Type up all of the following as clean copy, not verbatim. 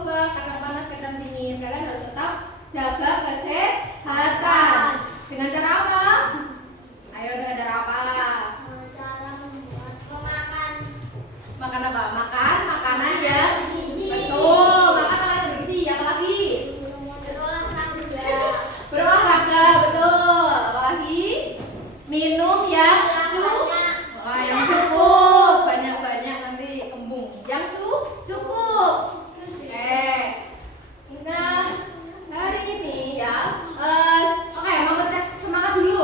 coba kadang panas kadang dingin. Kalian harus tetap jaga kesehatan. Dengan cara apa? Ayo dengan cara apa? Cara membuat memakan. Makan apa? Makan makanan yang betul. Makan makanan bergizi. Apa lagi? Berolahraga, betul. Apa lagi? Minum yang cukup. Banyak-banyak nanti kembung. Yang cukup. Nah, hari ini ya. Oke, mau ngecek semangat dulu.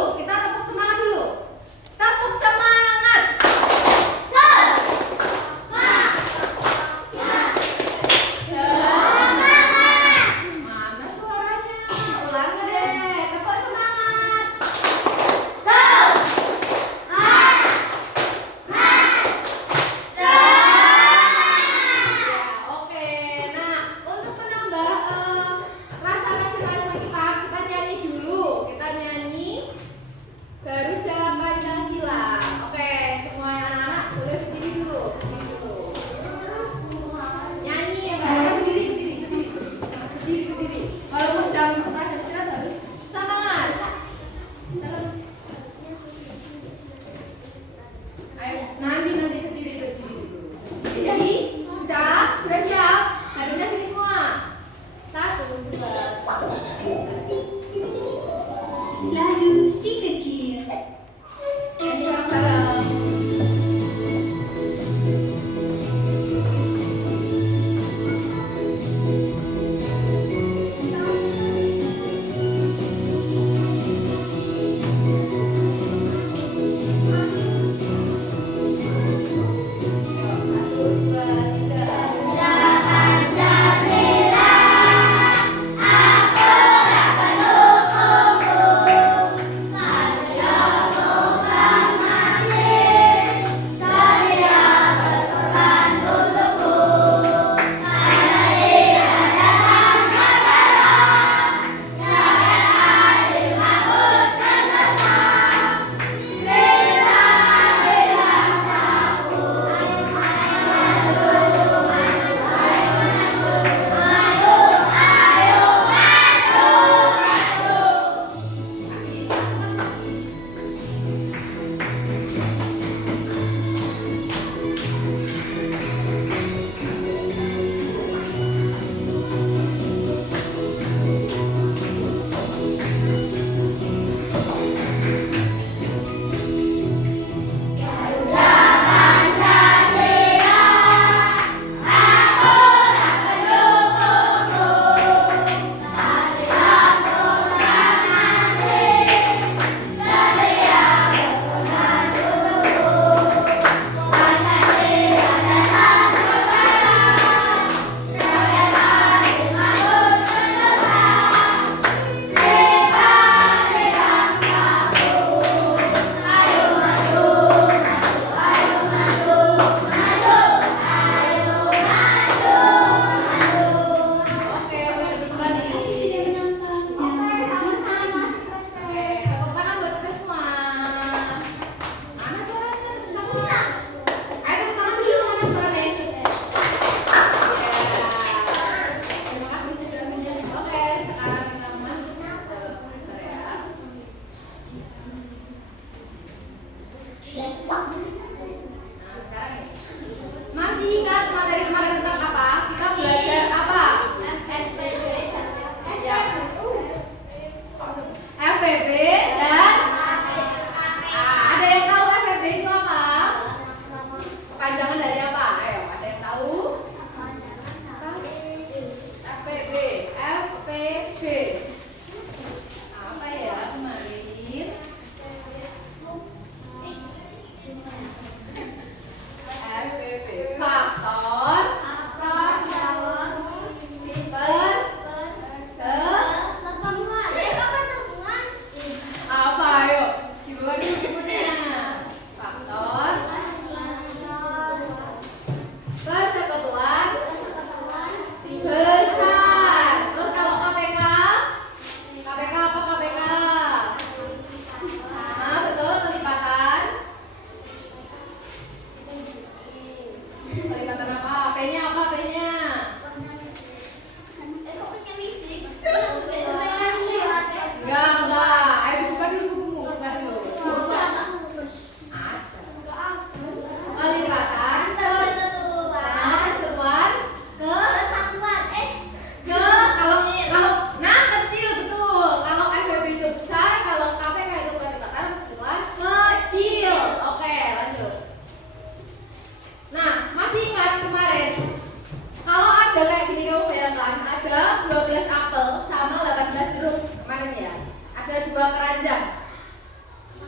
2 keranjang.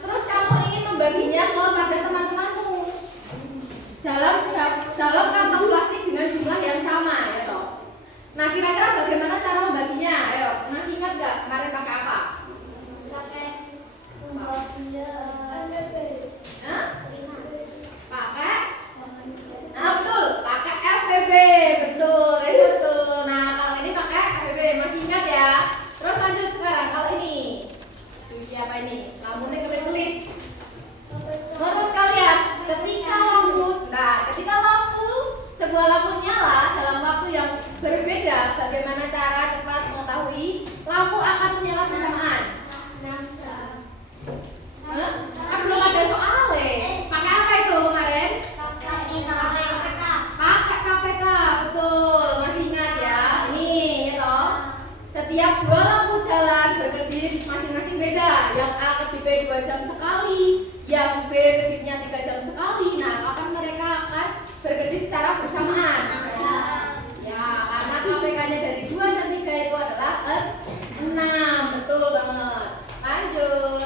Terus kamu ingin membaginya kepada teman-temanmu dalam kantong plastik dengan jumlah yang sama, ya toh. Nah, kira-kira bagaimana cara membaginya? Ayo, masih ingat nggak kemarin pakai apa? Pakai Hah? Pakai? Nah, betul, pakai FBB, betul, itu betul. Nah, kalau ini pakai FBB, masih ingat ya? Terus lanjut sekarang, kalau ini apa ini? Lampunya kelip-kelip. Menurut kalian, ketika lampu sebuah lampu nyala dalam waktu yang berbeda, bagaimana cara cepat mengetahui lampu akan menyala bersamaan? Kan belum ada soalnya. Pakai apa itu kemarin? Pakai KPK, betul. Masih ingat ya? Ini ya toh. Setiap 2 lampu jalan berkedip masing-masing beda. Yang A kedipnya 2 jam sekali, yang B kedipnya 3 jam sekali. Nah, kapan mereka akan berkedip secara bersamaan? Ya, karena KPK-nya dari 2 dan 3 itu adalah 6. Betul banget. Lanjut.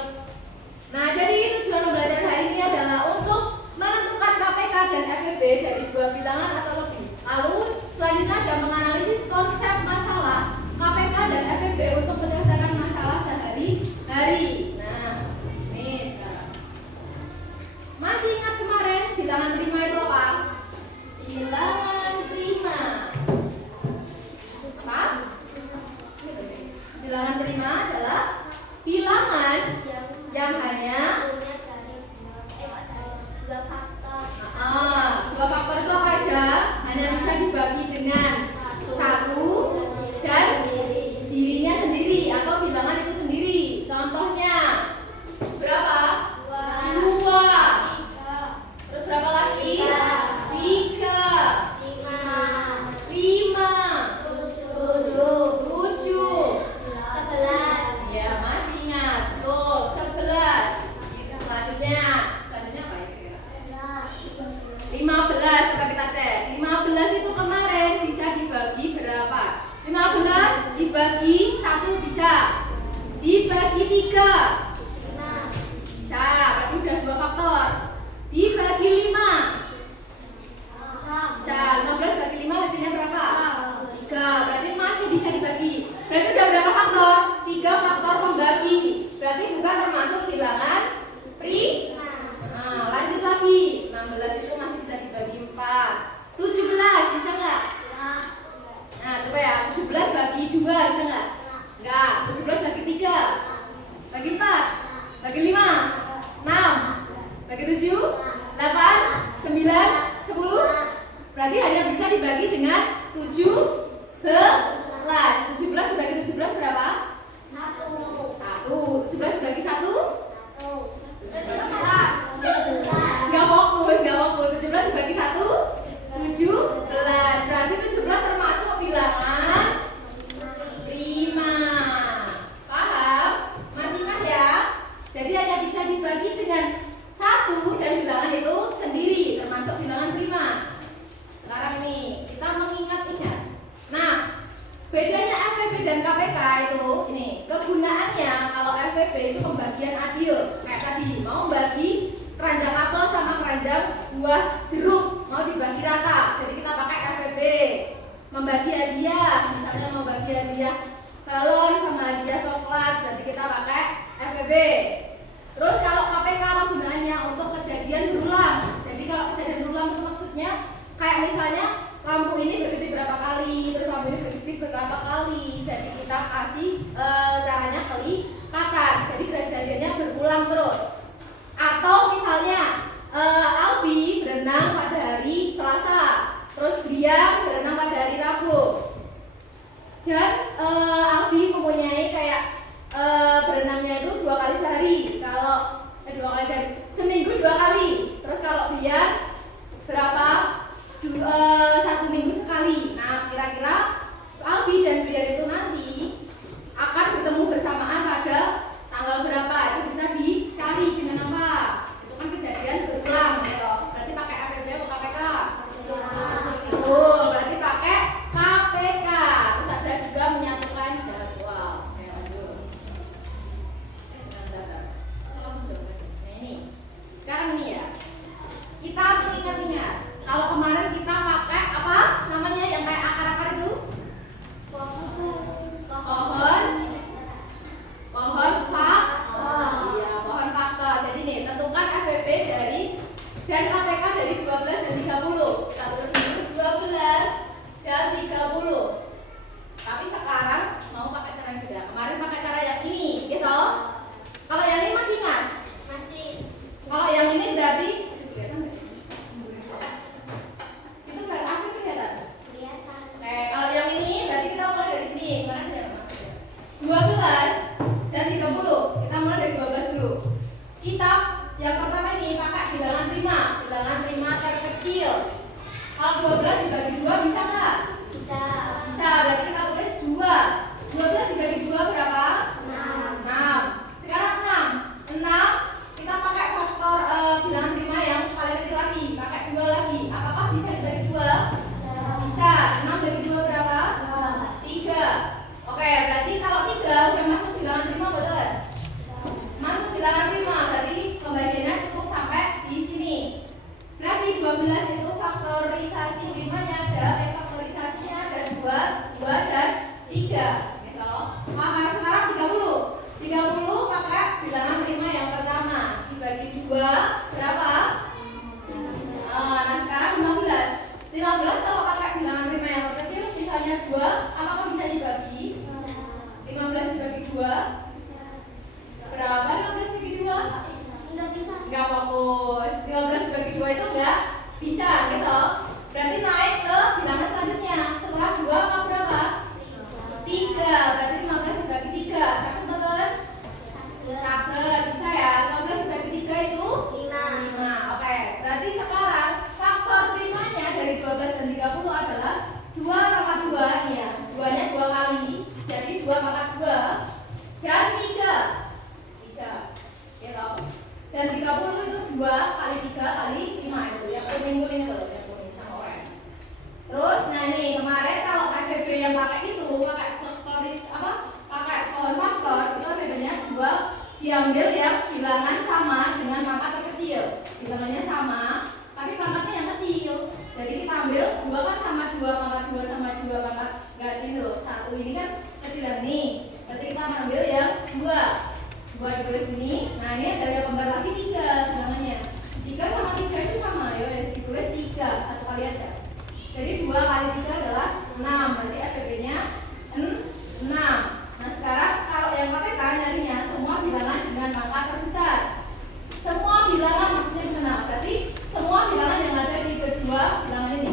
Nah, jadi tujuan pembelajaran hari ini adalah untuk menentukan KPK dan FBB dari 2 bilangan atau lebih. Lalu selanjutnya ada menganalisis konsep masalah KPK dan FBB untuk menyelesaikan masalah sehari-hari. Nah, ini sekarang. Masih ingat kemarin bilangan prima itu apa? Bilangan prima. Apa? Bilangan prima adalah bilangan yang hanya 2 faktor itu apa aja? Hanya bisa dibagi dengan 1 dan dirinya sendiri atau bilangan itu sendiri. Contohnya berapa? 2. Terus berapa lagi? 3, 5, 7. Ya, masih ingat. Tuh, 11. Selanjutnya apa ya? 15. Coba kita cek. 15 itu kemarin bisa dibagi berapa? 15 dibagi 1 bisa. Dibagi 3 bisa. Berarti udah 2 faktor. Dibagi 5 bisa. 15 bagi 5 hasilnya berapa? 3. Berarti masih bisa dibagi. Berarti udah berapa faktor? 3 faktor pembagi. Berarti bukan termasuk bilangan prima. Nah, lanjut lagi. 16 itu masih bisa dibagi 4. 17 bisa nggak? Nah, coba ya. 17 bagi 2 bisa nggak? Nggak. 17 bagi 3 bagi 4 bagi 5 6 bagi 7 8 9 10. Berarti hanya bisa dibagi dengan 17. 17 bagi 17 berapa? 1. 17 bagi 1? Gak fokus. 17 bagi 1? 17. Berarti 17 termasuk bilangan prima. Paham? Masih ingat ya? Jadi hanya bisa dibagi dengan 1 dan bilangan itu sendiri, termasuk bilangan prima. Sekarang ini kita mengingat-ingat. Nah, bedanya FBB dan KPK itu ini kegunaannya. Kalau FBB itu pembagian adil, kayak tadi mau bagi keranjang apel sama keranjang buah jeruk mau dibagi rata, jadi kita pakai FBB. Membagi hadiah, misalnya mau bagi hadiah balon sama hadiah coklat, berarti kita pakai FBB. Terus kalau KPK kegunaannya untuk kejadian berulang. Jadi kalau kejadian berulang itu maksudnya kayak misalnya lampu ini berkedip berapa kali, terus lampu ini berkedip berapa kali. Jadi kita kasih caranya kelipatan. Jadi kejadiannya berulang terus. Atau misalnya Albi berenang pada hari Selasa, terus Brian berenang pada hari Rabu. Dan Albi mempunyai kayak berenangnya itu 2 kali sehari. Kalau 2 kali sehari, seminggu 2 kali. Terus kalau Brian berapa? 1 minggu sekali. Nah, kira-kira Albi dan Brian itu nanti akan bertemu bersamaan pada tanggal berapa? Itu bisa dicari dengan apa? Itu kan kejadian berulang ya toh. Berarti pakai FBB atau KPK? Oh, berarti pakai KPK. Terus ada juga menyatukan jadwal. Oke, lanjut. Kita yang pertama ini pakai bilangan prima terkecil. Kalau 12 dibagi 2 bisa nggak? Bisa. Bisa, berarti kita tulis 2. 12 dibagi 2 berapa? 6. Sekarang 6 kita pakai faktor bilangan prima yang paling kecil lagi, pakai 2 lagi. Apakah bisa dibagi 2? Bisa. 6 bagi 2 berapa? 3. Oke, berarti kalau 3 udah masuk bilangan prima betul? Masuk bilangan prima, berarti pembagiannya cukup sampai di sini. Berarti 12 itu faktorisasi primanya faktorisasinya ada 2 dan 3 gitu. Maka sekarang 30 pakai bilangan prima yang pertama dibagi 2 berapa? Nah sekarang 15 kalau pakai bilangan prima yang terkecil misalnya 2, apakah bisa dibagi? 15 dibagi 2 berapa? 15 dibagi 2? Enggak fokus. 15 dibagi 2 itu enggak bisa gitu. Berarti naik ke bilangan selanjutnya. Setelah 2 apa berapa? 3. Berarti 15 dibagi 3. Satu betul? Caket. Bisa ya? 15 dibagi 3 itu 5. Oke. Berarti sekarang faktor primanya dari 12 dan 30 adalah 2 pangkat 2 nih ya. 2-nya 2 kali. Jadi 2 pangkat 2 dan 3 gitu. Dan 30 itu 2 kali 3 kali 5 itu yang kuning-kuning itu, yang kuning sama oranye. Terus nah ini kemarin kalau FBB yang pakai itu pakai faktoris pakai pohon faktor itu FBB-nya 2 diambil yang bilangan sama dengan pangkat terkecil. Bilangannya sama tapi pangkatnya yang kecil. Jadi kita ambil 2 kan sama 2 pangkat 2 sama 2 pangkat enggak ini loh. 1 ini kan kecil yang ini. Berarti kita ambil yang 2 ditulis ini. Nah ini ada yang kembar lagi 3 bilangannya. 3 sama 3 itu sama ya, ditulis 3 satu kali aja. Jadi 2 kali 3 adalah 6. Berarti FBB-nya 6. Nah sekarang kalau yang KPK nyarinya semua bilangan dengan pangkat terbesar. Semua bilangan maksudnya gimana? Berarti semua bilangan yang ada di kedua bilangan ini.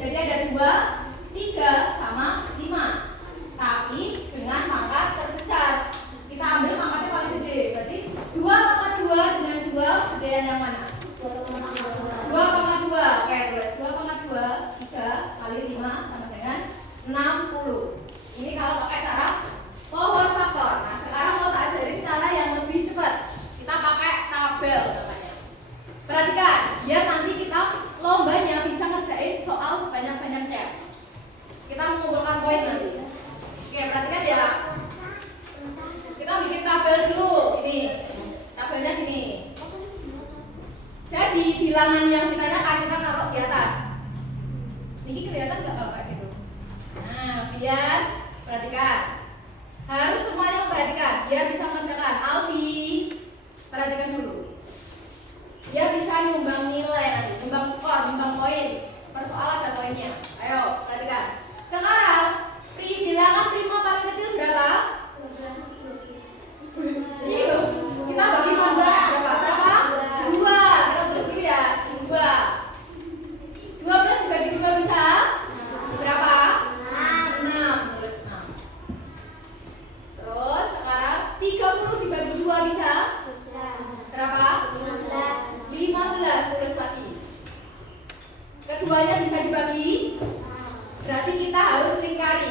Jadi ada 2, 3 sama 5. Tapi dengan pangkat terbesar. Kita ambil pangkatnya paling gede, berarti 2 pangkat 2 dengan 2 gedean yang mana? 2 pangkat 2, oke tulis 2 pangkat 2, 3 kali 5 sama dengan 60. Ini kalau pakai cara pohon faktor. Nah sekarang mau tak ajarin cara yang lebih cepat. Kita pakai tabel namanya. Perhatikan, biar nanti kita lombanya bisa ngerjain soal sebanyak-banyaknya. Kita mengumpulkan poin nanti. Oke, perhatikan ya. Kita bikin tabel dulu. Ini tabelnya gini. Jadi bilangan yang kita tanyakan kita taruh di atas. Ini kelihatan nggak kalau kayak gitu? Nah, biar perhatikan. Harus semuanya memperhatikan. Biar bisa mengerjakan. Albi, perhatikan dulu. Dia bisa nyumbang nilai nanti, nyumbang skor, nyumbang poin. Persoalan ada poinnya. Ayo, perhatikan. Sekarang bilangan prima paling kecil berapa? Ini loh, kita bagi 12 berapa? 2. Kita tulis dulu ya, 2. 12 dibagi 2 bisa? Berapa? 6. Tulis 6. Terus sekarang 30 dibagi 2 bisa? Berapa? 15. Tulis lagi. Keduanya bisa dibagi. Berarti kita harus lingkari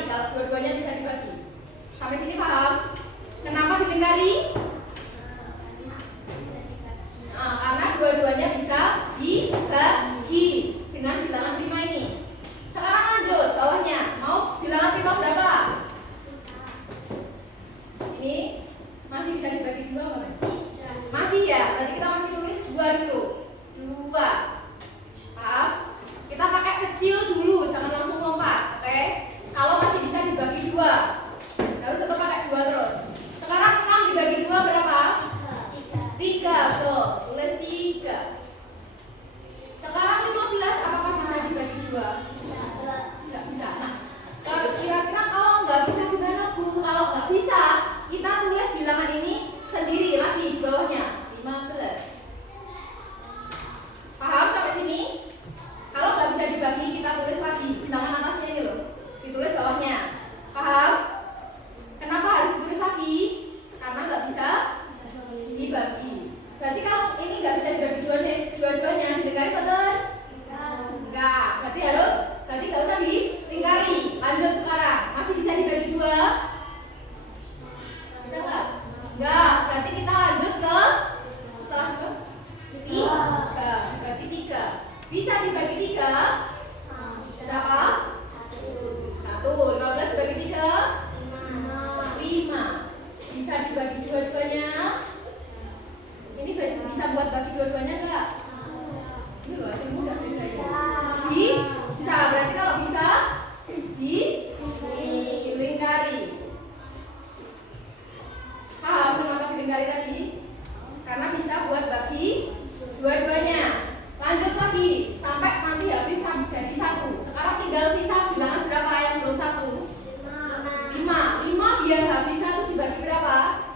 biar habis 1 dibagi berapa?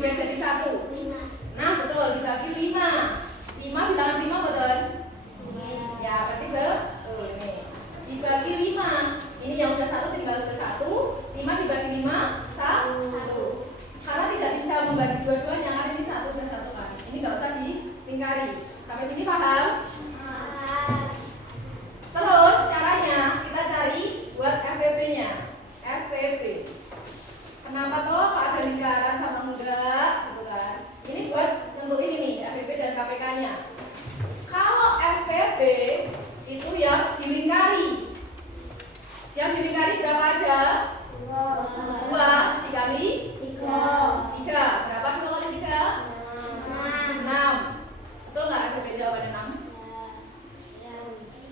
Biar jadi 1. Nah, betul, dibagi 5. 5 bilangan prima betul? Ya, berarti betul nih. Dibagi 5. Ini yang udah 1 tinggal ke 1. 5 dibagi 5 1. Karena tidak bisa membagi dua-duanya, karena ini 1 dan 1 kan. Ini nggak usah dilingkari. Sampai sini paham? Terus caranya kita cari buat FPP-nya. FPP. Kenapa toh ada lingkaran sama enggak? Gitu kan. Ini buat nentuin ini FPP dan KPK-nya. Kalau FPP itu yang dilingkari. Yang dilingkari berapa aja? 2 dikali 3. Berapa 2 kali 3? 6. Betul nggak FPP jawabannya 6?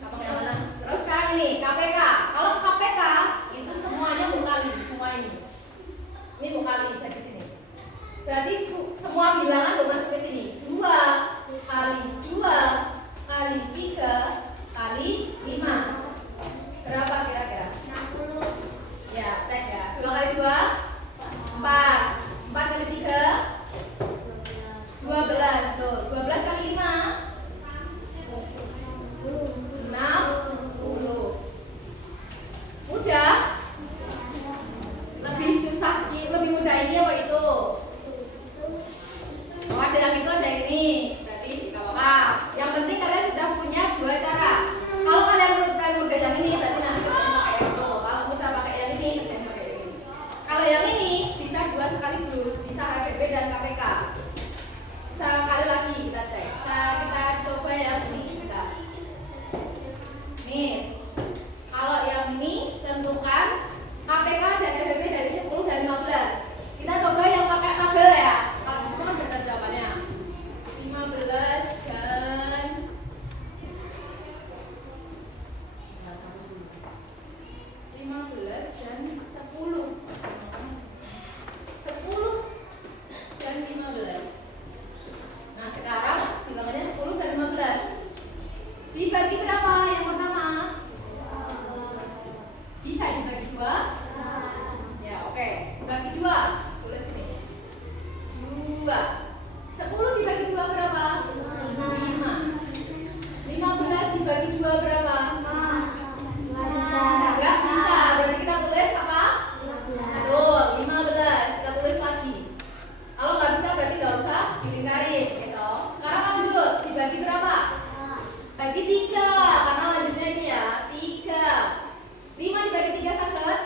Gampang yang mana? Terus sekarang ini KPK. Kalau KPK itu semuanya mau kali, semua ini. Ini mau kali jadi sini. Berarti semua bilangan udah masuk ke sini. 2 kali 2 kali 3 kali 5. Berapa kira-kira? 60. Ya, cek ya. 2 kali 2 4. 4 kali 3 12. Tuh, 12 kali 5 60. Mudah? Lebih susah, lebih mudah ini apa itu? Oh, ada yang itu, ada yang ini. Berarti nggak apa-apa. Yang penting kalian sudah punya 2 cara. Kalau kalian menurut kalian mudah yang ini, berarti nanti kalian pakai yang itu. Kalau mudah pakai yang ini, kalian pakai yang ini. Kalau yang ini bisa 2 sekaligus, bisa FPP dan KPK. Sekali lagi kita cek. Kita coba yang ini. Nih, kalau yang ini tentukan KPK dan FPP dari 10 dan 15. Kita coba yang pakai tabel ya. Habis itu kan benar jawabannya. 15 dan 15 dan 10. 10 dan 15. Nah, sekarang bilangannya 10 dan 15. Dibagi berapa yang pertama? Bisa dibagi 2? Ya, oke. Dibagi 2. Tulis ini. 2. 10 dibagi 2 berapa? 5. 15 dibagi 2 berapa? Enggak bisa. Berarti kita tulis apa? Betul, 15. Kita tulis lagi. Kalau nggak bisa berarti nggak usah dilingkarin gitu. Sekarang lanjut. Dibagi berapa? Bagi 3, karena lanjutnya ini ya 3. 5 dibagi 3 sakit?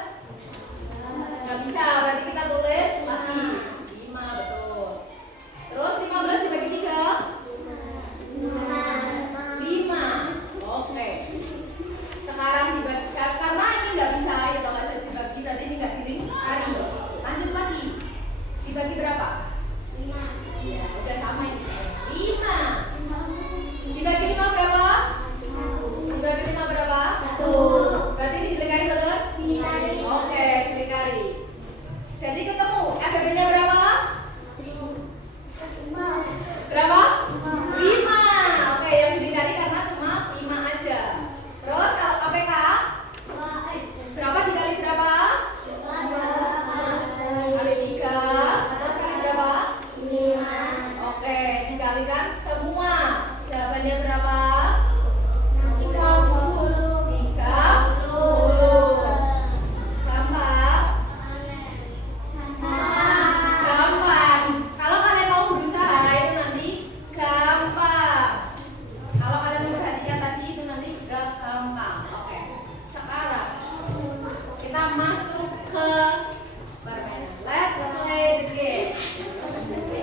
Gak bisa, berarti kita tulis lagi 5, betul. Terus 15 dibagi 3? 5. Oke. Sekarang dibagi, karena ini nggak bisa ya, kalau nggak bisa dibagi berarti ini nggak dilingkari. Lanjut lagi. Dibagi berapa? 5. Ya, udah sama ini. 5. Dibagi 5 berapa? 1. Dibagi 5 berapa? 1. Berarti ini dilingkari betul? Dilingkari. Oke, dilingkari. Jadi ketemu FPP-nya berapa? 5. Berapa? 5. Oke, yang dilingkari karena cuma 5 aja. Terus kalau KPK berapa dikali berapa? Kali 3. Terus kali berapa? 5. Oke, dikalikan semua. Jawabannya berapa? 30. 30. Gampang? Gampang. Kalau kalian mau berusaha itu nanti gampang. Kalau kalian memperhatikan tadi itu nanti juga gampang. Oke. Sekarang kita masuk ke permainan. Let's play the game.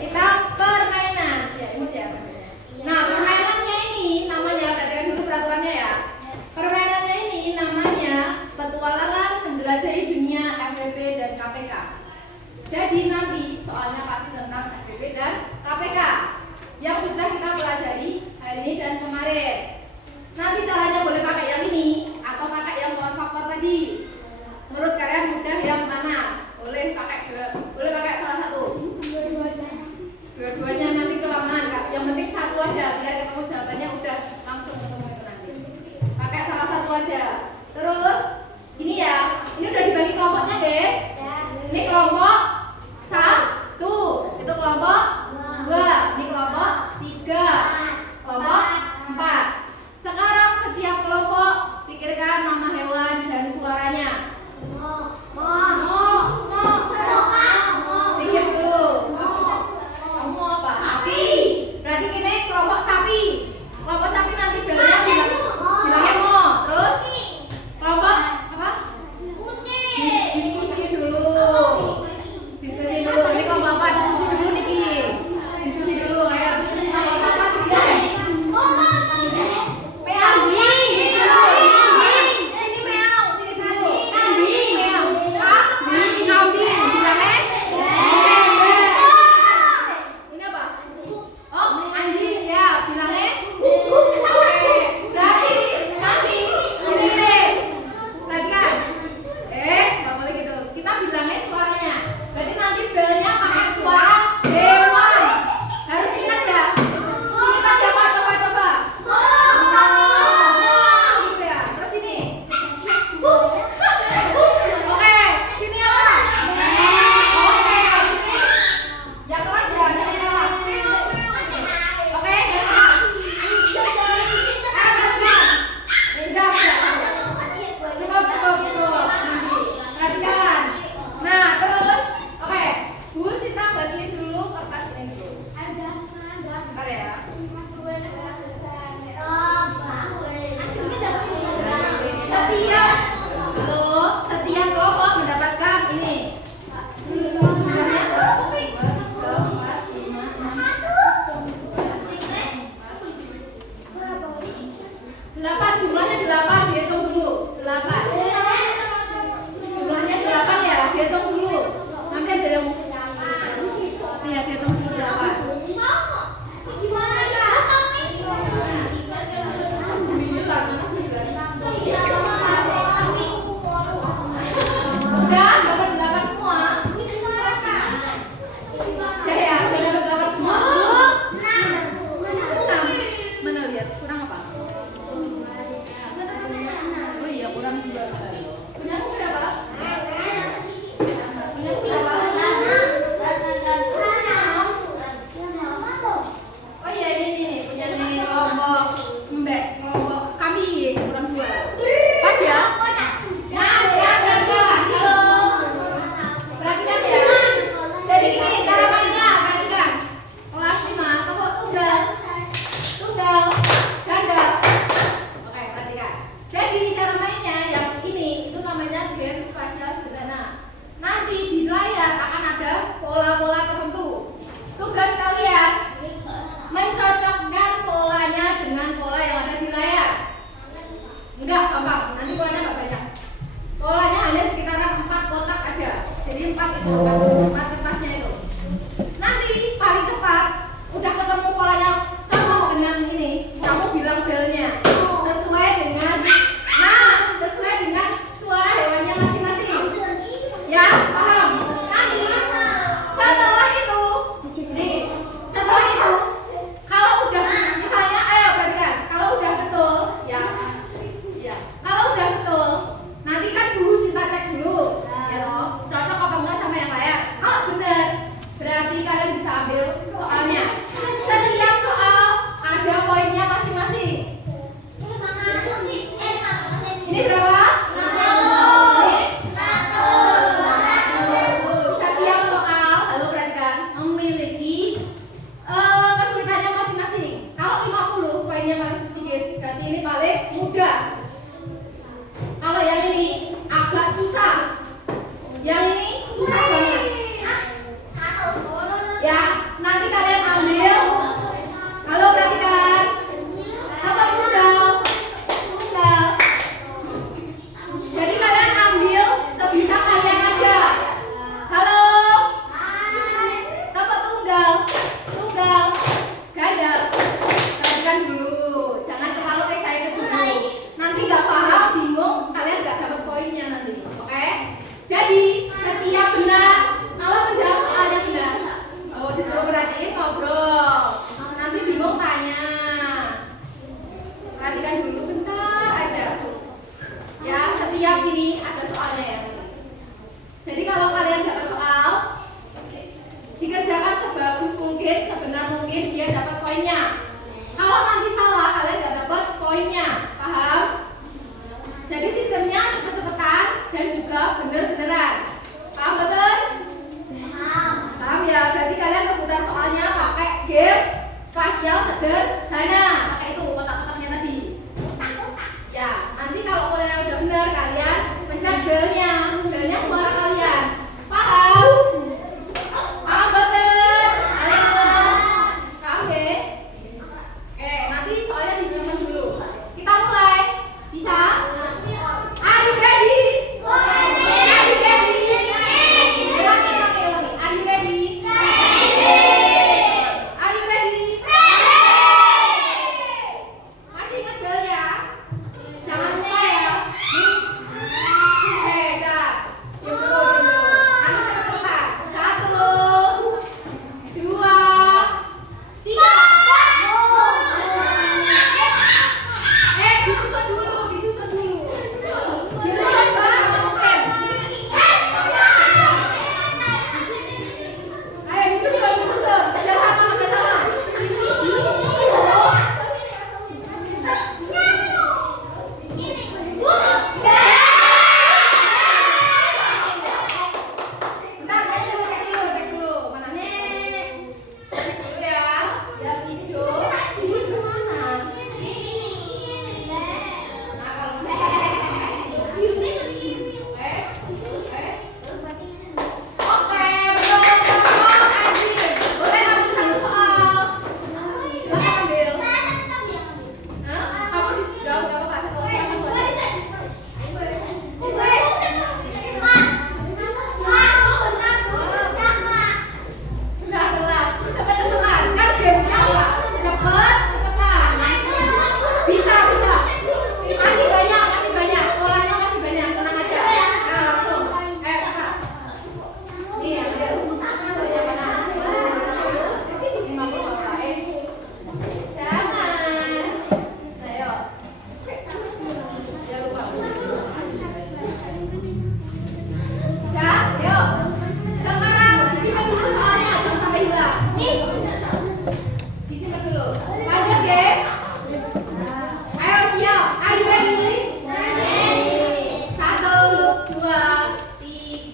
Kita permainan. Ya, imut ya permainan. Nah, permainannya ini namanya, perhatikan dulu peraturannya ya. Permainannya ini namanya petualangan menjelajahi dunia FPP dan KPK. Jadi nanti soalnya pasti tentang FPP dan KPK yang sudah kita pelajari hari ini dan kemarin. Nanti caranya boleh pakai yang ini atau pakai yang power faktor tadi. Menurut kalian mudah yang mana? Boleh pakai salah satu. Dua-duanya nanti kelamaan Kak. Yang penting satu aja biar ketemu jawabannya udah langsung ketemu itu nanti. Pakai salah satu aja. Terus ini ya, ini udah dibagi kelompoknya deh. Ya. Ini kelompok 1, itu kelompok 2, ini kelompok 3, kelompok 4. Sekarang setiap kelompok pikirkan nama hewan dan suaranya. Pikir dulu. Kamu apa? Sapi. Berarti ini kelompok sapi. Kelompok sapi nanti bilangnya mo. Terus kelompok apa? Diskusi dulu. Ini kelompok apa? Diskusi dulu Niki. Diskusi dulu. Ayo. Kelompok apa? Meow. Sini meow. Sini dulu. Meow. Kambing. Bilangnya. Ini apa? Oh, anjing ya. Bilangnya. Oke. Berarti nanti gini. Perhatikan. Nggak boleh gitu. Kita bilangnya suaranya. Berarti nanti belnya pakai suara hewan. Harus ingat ya. Sini tadi apa? Coba. Gitu ya. Terus sini. Oke. Sini apa? Oke. Sini. Yang keras ya. Jangan kalah. Oke. Yang keras. Cukup. Perhatikan. Nah, terus, oke, Bu Sinta bagiin dulu kertas ini dulu. Bentar ya. Setiap kelompok mendapatkan ini. Jumlahnya 1, 2, 3, 4, 5, 6, 8. Jumlahnya 8, dihitung dulu. 8. Jumlahnya 8 ya, dihitung dulu. Nanti ada yang ya, dihitung dulu 8. Udah, dapat 8 semua. Udah ya, udah dapat 8 semua. Kurang. Mana lihat? Kurang apa? Oh iya, kurang juga. Punya aku berapa? Punya aku berapa? Oh iya, ini punya nih kelompok mbak, kelompok kambing, kurang 2. Pas ya? Nah, sekarang perhatikan. Halo. Perhatikan ya. Jadi gini cara mainnya, perhatikan. Kelas 5, kelompok tunggal, ganda. Oke, perhatikan. Jadi cara mainnya yang ini itu namanya game spasial sederhana. Nanti di layar akan ada pola-pola tertentu. Tugas kalian mencocokkan polanya dengan pola yang ada di layar. Enggak gampang, nanti polanya enggak banyak. Polanya hanya sekitaran 4 kotak aja. Jadi 4 itu 4 kertasnya itu. Nanti paling cepat udah ketemu polanya cocok dengan ini, kamu bilang belnya sesuai dengan suara hewannya masing-masing. Ya, paham? Nanti setelah itu kalau udah misalnya perhatikan, kalau udah betul ya. Kalau udah betul, nanti kan Bu Sinta cek dulu. Ya toh, cocok apa enggak sama yang lain. Kalau benar, berarti kalian bisa ambil soalnya. Setiap soal ada poinnya masing-masing. Ini berapa? 60. Setiap soal, halo perhatikan, memiliki kesulitannya masing-masing. Kalau 50 poinnya paling sedikit, berarti ini paling mudah. Kalau yang ini agak susah, yang ini susah banget. Ya, nanti kalian ambil. Halo perhatikan. Apa tunggal? Jadi kalian ambil sebisa kalian aja. Halo. Apa tunggal? Ganda. Perhatikan dulu, jangan terlalu excited dulu. Nanti nggak paham, bingung, kalian nggak dapat poinnya nanti. Oke? Jadi setiap benar, kalau menjawab soalnya benar. Oh, disuruh perhatiin ngobrol. Nanti bingung tanya. Perhatikan dulu bentar aja. Ya, setiap ini ada soalnya ya. Jadi kalau kalian dapat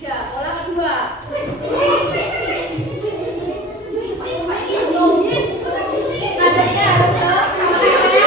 3. Bola kedua. Nadanya harus ke apa ini?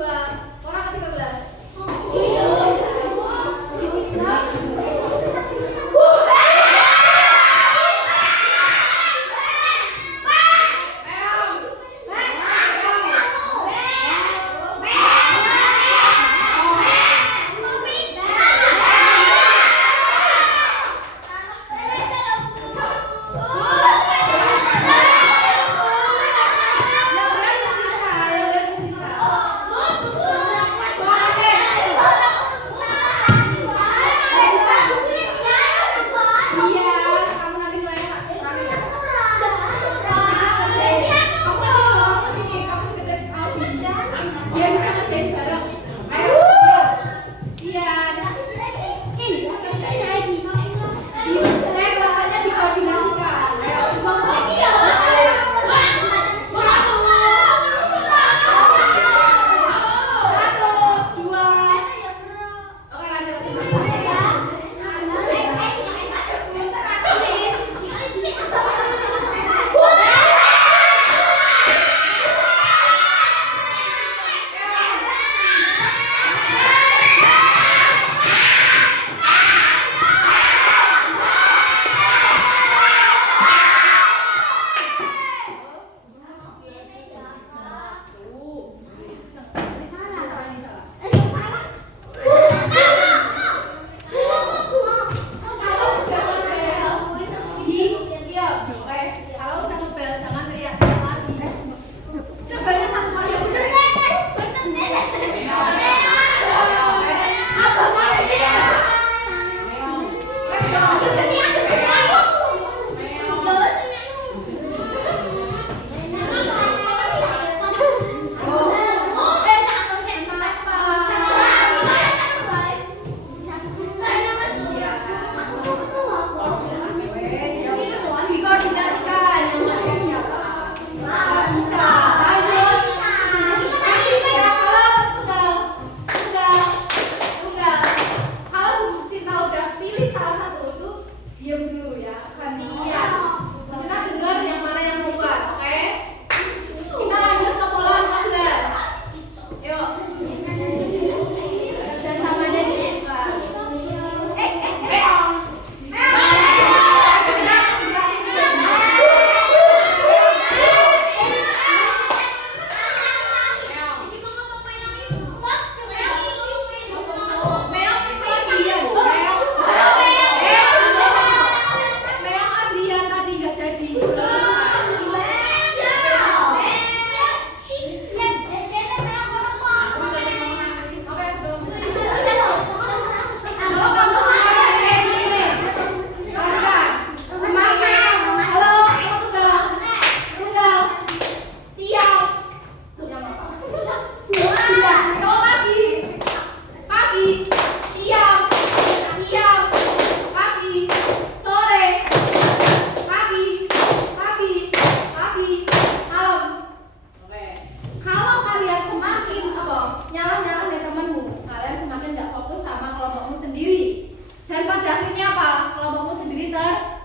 Orang ke-13.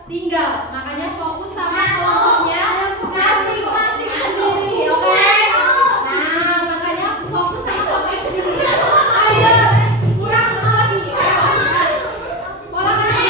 Tinggal, makanya fokus sama kelompoknya masing-masing sendiri, oke? Nah, makanya fokus sama kelompoknya sendiri. Ayo, kurang lagi. Pola kedua.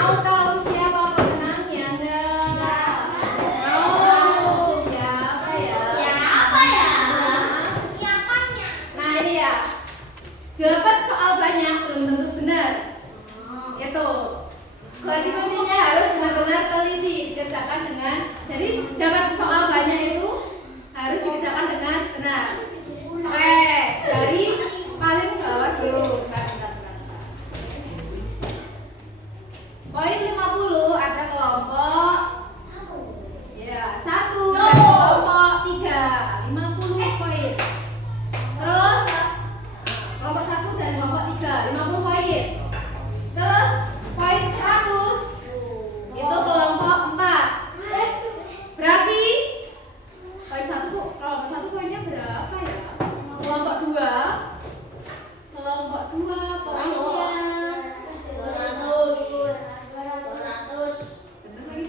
Mau tahu siapa pemenangnya enggak? Mau. Siapa ya? Nah ini ya. Dapat soal banyak belum tentu benar. Itu. Kunci-kuncinya harus benar-benar teliti dikerjakan dengan. Jadi dapat soal banyak itu harus dikerjakan dengan benar. Oke, dari paling bawah dulu. Bentar. Poin 50 ada kelompok ya 1 dan kelompok 3 50 poin. Terus kelompok 1 dan kelompok 3 50 poin. Terus poin 100 itu kelompok 4. Berarti poin 1 kelompok 1 poinnya berapa ya? Kelompok 2 poinnya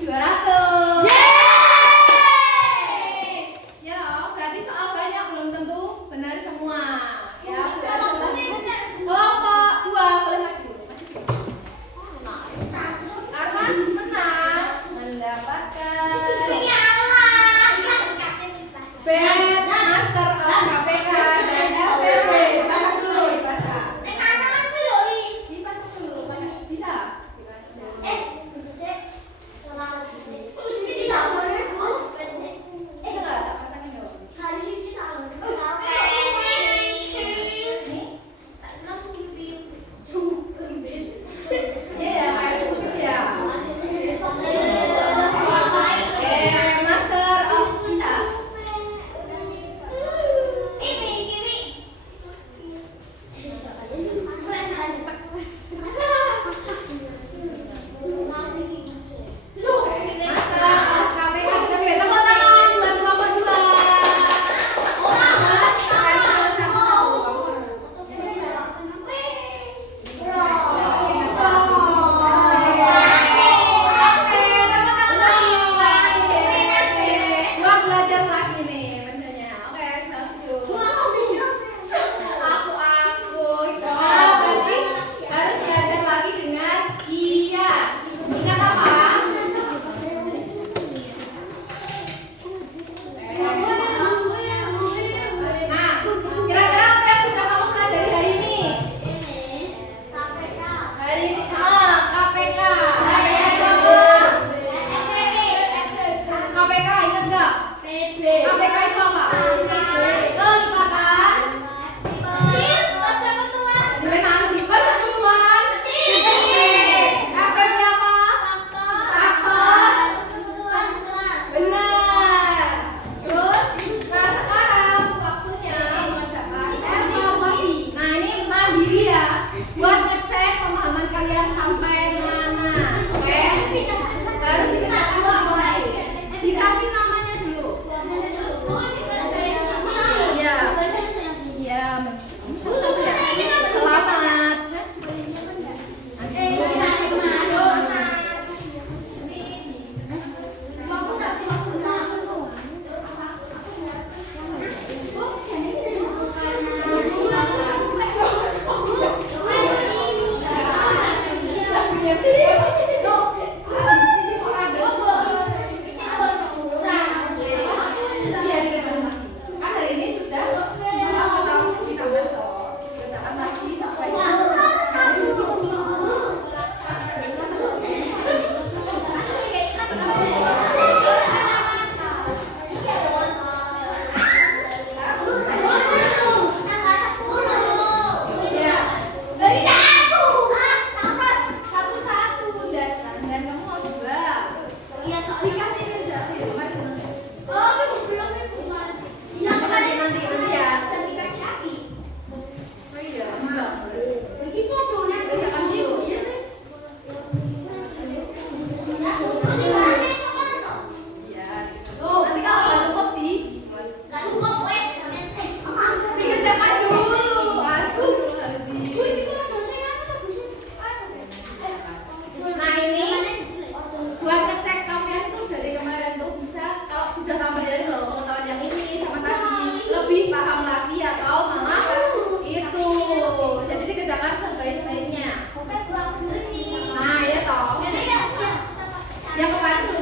200. Yeay! Ya, berarti soal banyak belum tentu benar semua. Ya, kelompok 2 boleh maju. Armas menang mendapatkan bed Master of KPK dan LPP. Dipasang dulu, dipasang. Dipasang dulu, bisa? Enggak, tak pasangin dulu. Iya, kayak supir ya. Master of bisa. Yang kemarin